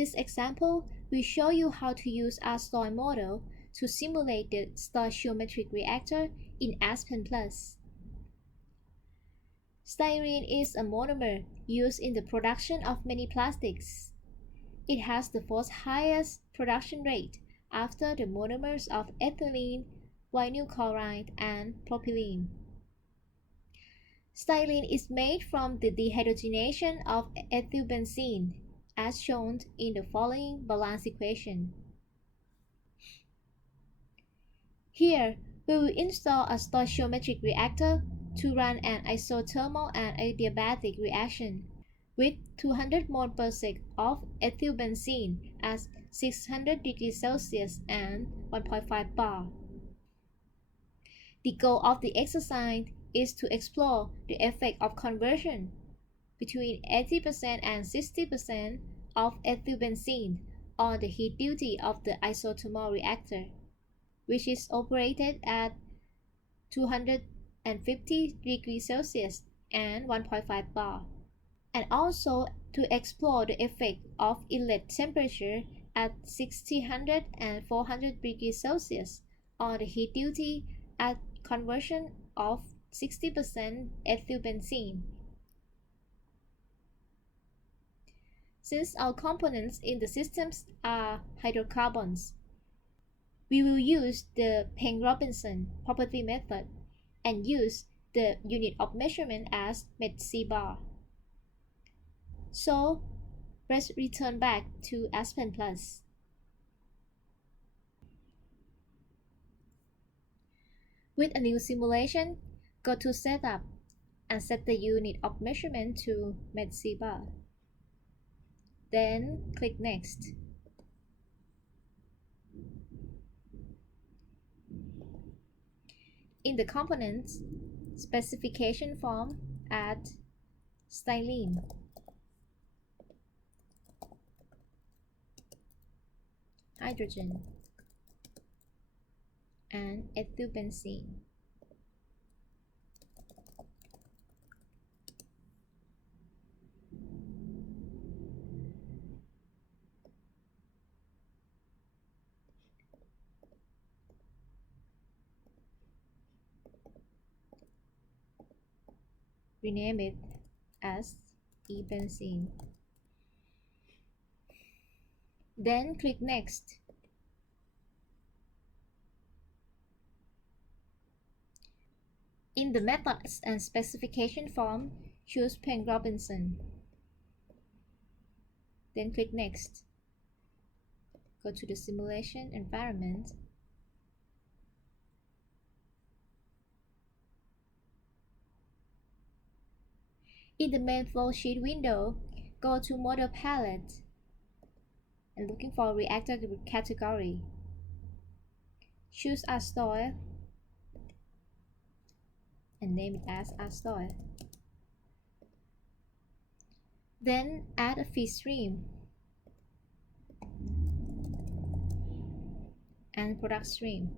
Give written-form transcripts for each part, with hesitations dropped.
This example will show you how to use RStoic model to simulate the stoichiometric reactor in ASPEN+. Styrene is a monomer used in the production of many plastics. It has the fourth highest production rate after the monomers of ethylene, vinyl chloride, and propylene. Styrene is made from the dehydrogenation of ethylbenzene, as shown in the following balance equation. Here, we will install a stoichiometric reactor to run an isothermal and adiabatic reaction with 200 mol per sec of ethylbenzene at 600 degrees Celsius and 1.5 bar. The goal of the exercise is to explore the effect of conversion between 80% and 60% of ethylbenzene on the heat duty of the isothermal reactor, which is operated at 250 degrees Celsius and 1.5 bar, and also to explore the effect of inlet temperature at 600 and 400 degrees Celsius on the heat duty at conversion of 60% ethylbenzene. Since our components in the systems are hydrocarbons, we will use the Penn-Robinson property method and use the unit of measurement as mC/bar. So, let's return back to ASPEN+. With a new simulation, go to Setup and set the unit of measurement to mC/bar. Then click Next. In the Components specification form, add styrene, hydrogen, and ethylbenzene. Rename it as e-benzene. Then click Next. In the Methods and Specification form, choose Penn-Robinson. Then click Next. Go to the simulation environment. In the main flowsheet window, go to Model Palette and looking for reactor category. Choose RStoic and name it as RStoic. Then add a feed stream and product stream.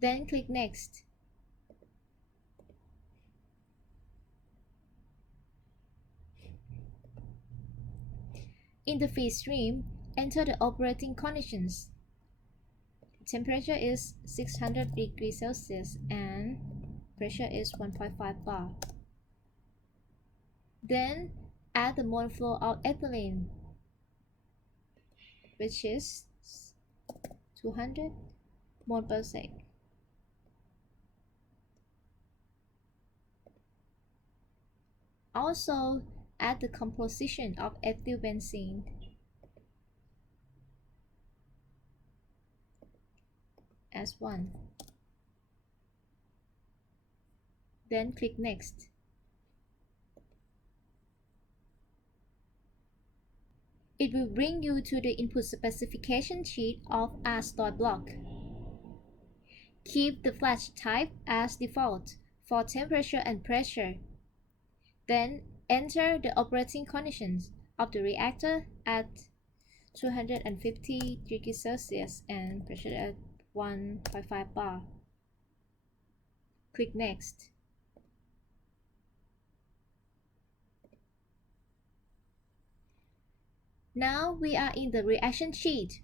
Then click Next. In the feed stream, enter the operating conditions. Temperature is 600 degrees Celsius and pressure is 1.5 bar. Then add the mole flow of ethylene, which is 200 mol per sec. Also, add the composition of ethylbenzene. As 1. Then click Next. It will bring you to the input specification sheet of RStoic block. Keep the flash type as default for temperature and pressure. Then enter the operating conditions of the reactor at 250 degrees Celsius and pressure at 1.5 bar. Click Next. Now we are in the reaction sheet,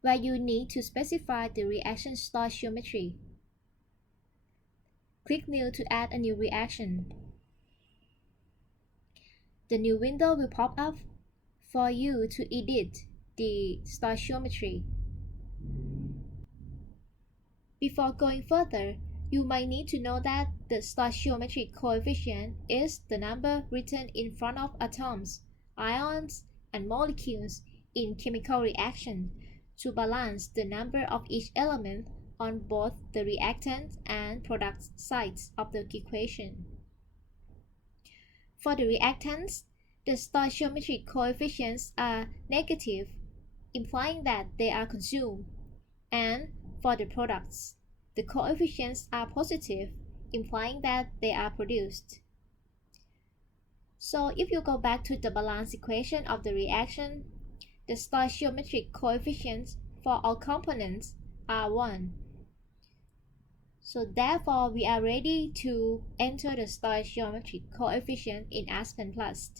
where you need to specify the reaction stoichiometry. Click New to add a new reaction. The new window will pop up for you to edit the stoichiometry. Before going further, you might need to know that the stoichiometric coefficient is the number written in front of atoms, ions, and molecules in chemical reaction to balance the number of each element on both the reactant and product sides of the equation. For the reactants, the stoichiometric coefficients are negative, implying that they are consumed, and for the products, the coefficients are positive, implying that they are produced. So if you go back to the balance equation of the reaction, the stoichiometric coefficients for all components are 1. So therefore, we are ready to enter the stoichiometric coefficient in ASPEN Plus.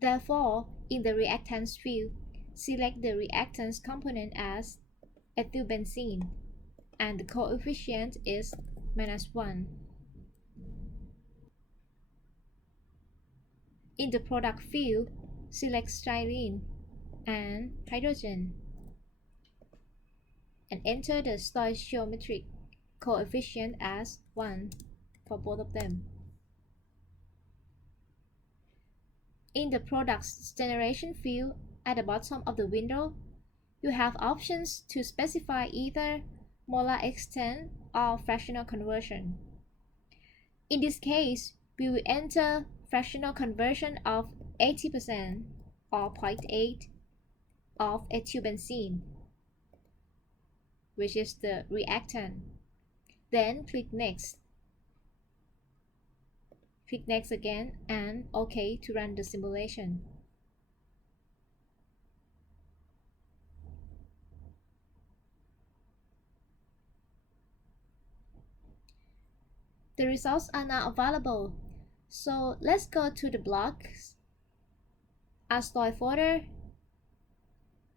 Therefore, in the reactants field, select the reactants component as ethylbenzene, and the coefficient is -1. In the product field, select styrene and hydrogen, and enter the stoichiometric coefficient as 1 for both of them. In the products generation field at the bottom of the window, you have options to specify either molar extent or fractional conversion. In this case, we will enter fractional conversion of 80% or 0.8 of ethylbenzene, which is the reactant. Then click Next. Click Next again and OK to run the simulation. The results are now available. So let's go to the blocks, RStoic folder,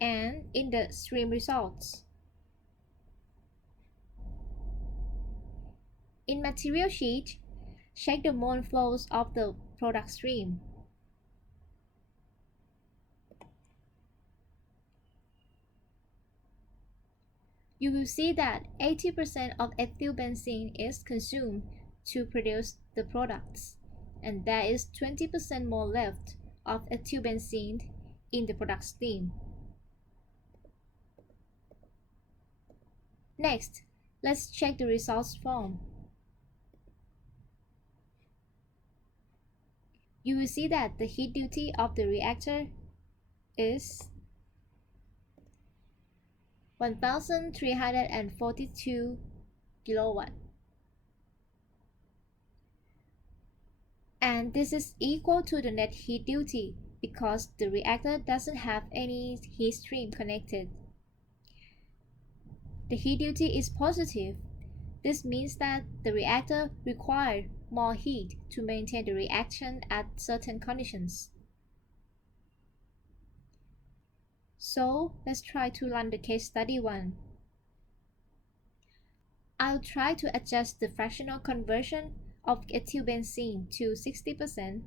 and in the stream results. In material sheet, check the mole flows of the product stream. You will see that 80% of ethylbenzene is consumed to produce the products, and there is 20% more left of ethylbenzene in the product stream. Next, let's check the results form. You will see that the heat duty of the reactor is 1342 kilowatt. And this is equal to the net heat duty because the reactor doesn't have any heat stream connected. The heat duty is positive. This means that the reactor requires more heat to maintain the reaction at certain conditions. So let's try to run the case study 1. I'll try to adjust the fractional conversion of ethylbenzene to 60%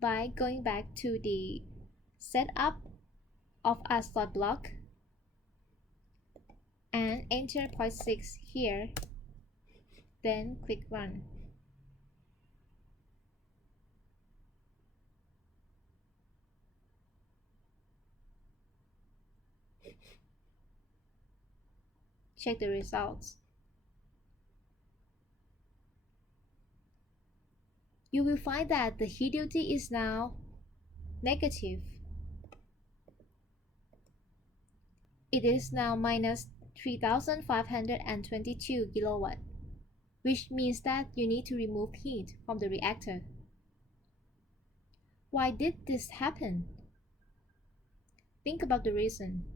by going back to the setup of RStoic block and enter 0.6 here, then click Run. Check the results. You will find that the heat duty is now negative. It is now minus 3522 kilowatt, which means that you need to remove heat from the reactor. Why did this happen? Think about the reason.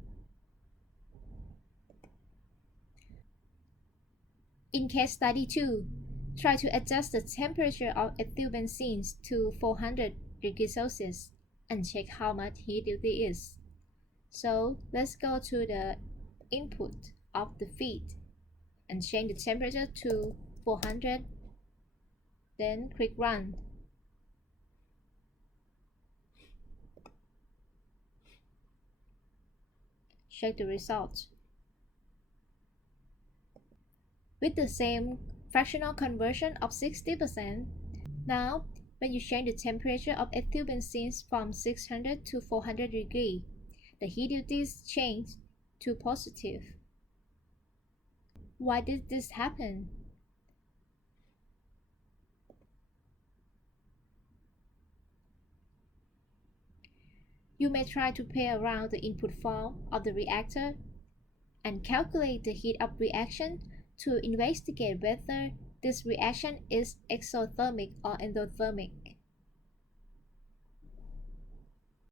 In case study 2, try to adjust the temperature of ethylbenzene to 400 degrees Celsius and check how much heat duty is. So let's go to the input of the feed and change the temperature to 400, then click run. Check the result. With the same fractional conversion of 60%, now when you change the temperature of ethyl benzene from 600 to 400 degrees, the heat duties change to positive. Why did this happen? You may try to play around the input form of the reactor and calculate the heat of reaction to investigate whether this reaction is exothermic or endothermic.